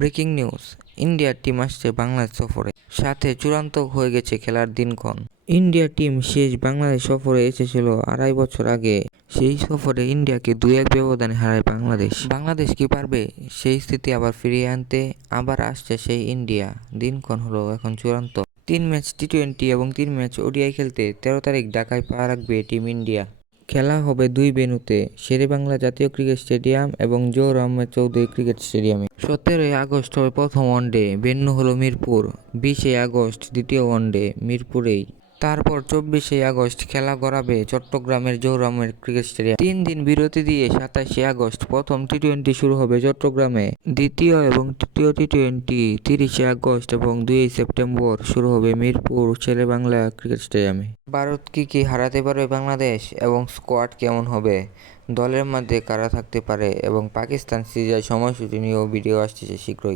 Breaking news, ইন্ডিয়ার team আসছে বাংলাদেশ সফরে, সাথে চূড়ান্ত হয়ে গেছে খেলার দিনক্ষণ। ইন্ডিয়া টিম শেষ বাংলাদেশ সফরে এসেছিল 2.5 বছর আগে। সেই সফরে ইন্ডিয়াকে 2-1 ব্যবধানে হারায় বাংলাদেশ। বাংলাদেশ কি পারবে সেই স্থিতি আবার ফিরিয়ে আনতে? আবার আসছে সেই ইন্ডিয়া। দিনক্ষণ হলো এখন চূড়ান্ত। 3 ম্যাচ টি-20 এবং 3 ম্যাচ ওডিআই খেলতে 13 তারিখ ঢাকায় পা রাখবে টিম ইন্ডিয়া। খেলা হবে 2 ভেন্যুতে, শেরেবাংলা জাতীয় ক্রিকেট স্টেডিয়াম এবং জহুর আহমেদ চৌধুরী ক্রিকেট স্টেডিয়ামে। 17 আগস্ট হবে প্রথম ওয়ানডে, ভেন্যু হলো মিরপুর। 20 আগস্ট দ্বিতীয় ওয়ানডে, মিরপুরেই। তারপর 24 আগস্ট খেলা গড়াবে চট্টগ্রামের জহুর আহমেদ ক্রিকেট স্টেডিয়াম। 3 দিন বিরতি দিয়ে 27 আগস্ট প্রথম টি-20 শুরু হবে চট্টগ্রামে। দ্বিতীয় এবং তৃতীয় টি-20 30 আগস্ট এবং 2 সেপ্টেম্বর শুরু হবে মিরপুর শেরেবাংলা ক্রিকেট স্টেডিয়ামে। ভারত কি হারাতে পারবে বাংলাদেশ এবং স্কোয়াড কেমন হবে, দলের মধ্যে কারা থাকতে পারে এবং পাকিস্তান সিরিজের সময়সূচি নিয়েও ভিডিও আসছে শীঘ্রই।